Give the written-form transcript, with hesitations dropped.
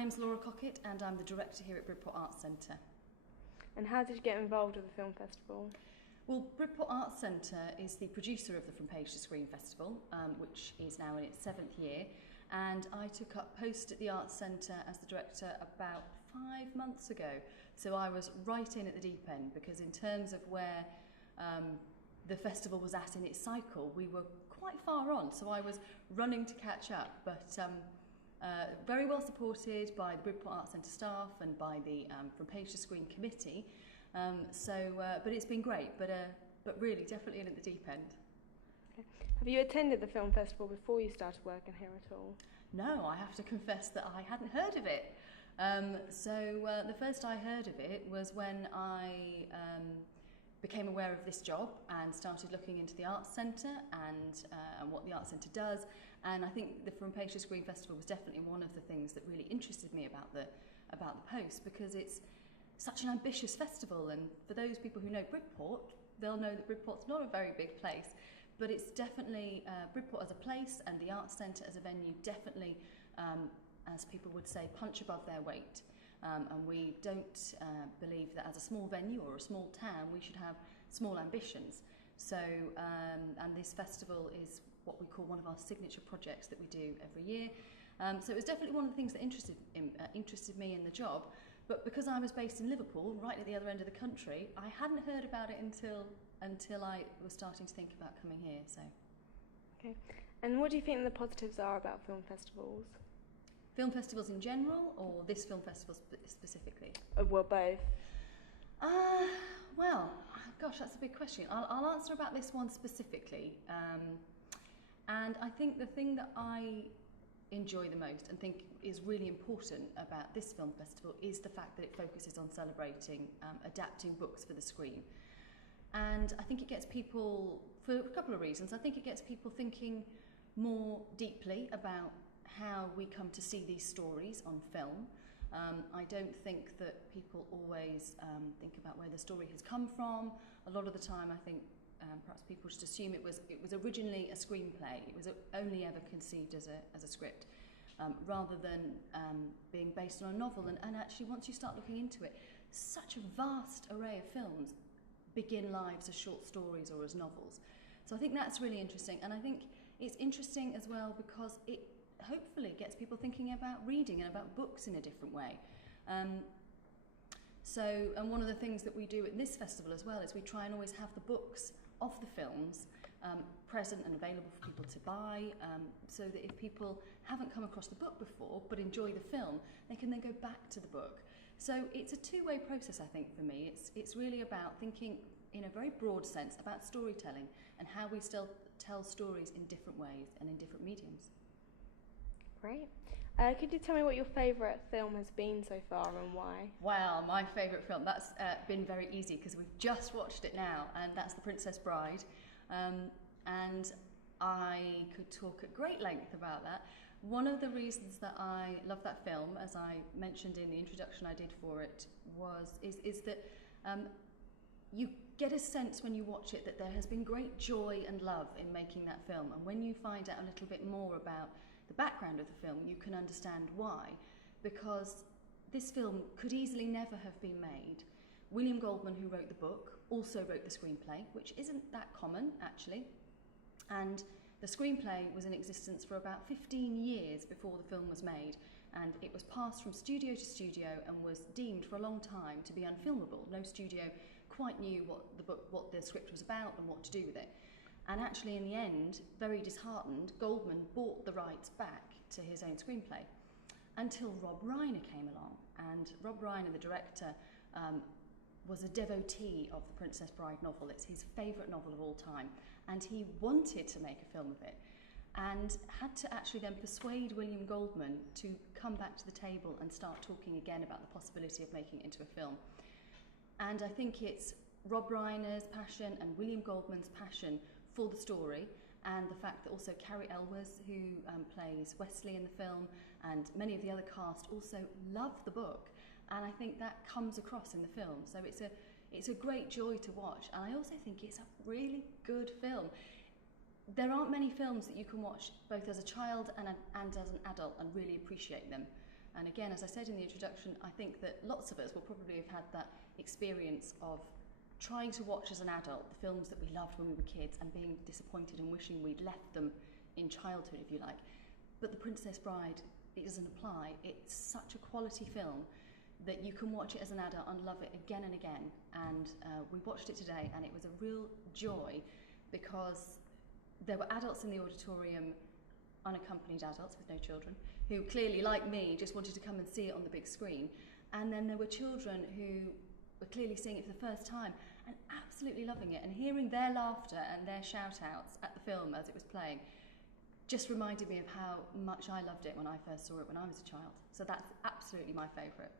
name's Laura Cockett and I'm the director here at Bridport Arts Centre. And how did you get involved with the film festival? Well, Bridport Arts Centre is the producer of the From Page to Screen Festival, which is now in its 7th year, and I took up post at the Arts Centre as the director about 5 months ago. So I was right in at the deep end, because in terms of where the festival was at in its cycle, we were quite far on, so I was running to catch up, but very well supported by the Bridport Arts Centre staff and by the From Page to Screen committee. But it's been great, but really definitely in at the deep end. Okay. Have you attended the film festival before you started working here at all? No, I have to confess that I hadn't heard of it. The first I heard of it was when I became aware of this job and started looking into the Arts Centre and what the Arts Centre does. And I think the From Page to Screen Festival was definitely one of the things that really interested me about the post, because it's such an ambitious festival, and for those people who know Bridport, they'll know that Bridport's not a very big place, but it's definitely Bridport as a place and the Arts Centre as a venue definitely, as people would say, punch above their weight. And we don't believe that as a small venue or a small town we should have small ambitions. So, and this festival is what we call one of our signature projects that we do every year. So it was definitely one of the things that interested me in the job. But because I was based in Liverpool, right at the other end of the country, I hadn't heard about it until I was starting to think about coming here. So, okay. And what do you think the positives are about film festivals? Film festivals in general, or this film festival specifically? Well, both. Well, gosh, that's a big question. I'll answer about this one specifically. And I think the thing that I enjoy the most and think is really important about this film festival is the fact that it focuses on celebrating adapting books for the screen. And I think it gets people, for a couple of reasons, I think it gets people thinking more deeply about how we come to see these stories on film. I don't think that people always think about where the story has come from. A lot of the time I think perhaps people just assume it was originally a screenplay. It was only ever conceived as a script, rather than being based on a novel. And actually, once you start looking into it, such a vast array of films begin lives as short stories or as novels. So I think that's really interesting. And I think it's interesting as well because it hopefully gets people thinking about reading and about books in a different way. And one of the things that we do at this festival as well is we try and always have the books of the films present and available for people to buy, so that if people haven't come across the book before but enjoy the film, they can then go back to the book. So it's a two-way process, I think, for me. It's really about thinking in a very broad sense about storytelling and how we still tell stories in different ways and in different mediums. Great. Could you tell me what your favourite film has been so far and why? Wow, my favourite film, that's been very easy because we've just watched it now, and that's The Princess Bride. And I could talk at great length about that. One of the reasons that I love that film, as I mentioned in the introduction I did for it, is that you get a sense when you watch it that there has been great joy and love in making that film, and when you find out a little bit more about the background of the film, you can understand why, because this film could easily never have been made. William Goldman, who wrote the book, also wrote the screenplay, which isn't that common actually, and the screenplay was in existence for about 15 years before the film was made, and it was passed from studio to studio and was deemed for a long time to be unfilmable. No studio quite knew what the script was about and what to do with it. And actually, in the end, very disheartened, Goldman bought the rights back to his own screenplay until Rob Reiner came along. And Rob Reiner, the director, was a devotee of the Princess Bride novel. It's his favourite novel of all time. And he wanted to make a film of it and had to actually then persuade William Goldman to come back to the table and start talking again about the possibility of making it into a film. And I think it's Rob Reiner's passion and William Goldman's passion for the story, and the fact that also Carrie Elwes, who plays Wesley in the film, and many of the other cast also love the book, and I think that comes across in the film. So it's a great joy to watch, and I also think it's a really good film. There aren't many films that you can watch both as a child and as an adult and really appreciate them. And again, as I said in the introduction, I think that lots of us will probably have had that experience of trying to watch as an adult the films that we loved when we were kids and being disappointed and wishing we'd left them in childhood, if you like. But The Princess Bride, it doesn't apply. It's such a quality film that you can watch it as an adult and love it again and again. And we watched it today, and it was a real joy because there were adults in the auditorium, unaccompanied adults with no children, who clearly, like me, just wanted to come and see it on the big screen. And then there were children who were clearly seeing it for the first time and absolutely loving it, and hearing their laughter and their shout-outs at the film as it was playing just reminded me of how much I loved it when I first saw it when I was a child. So that's absolutely my favourite.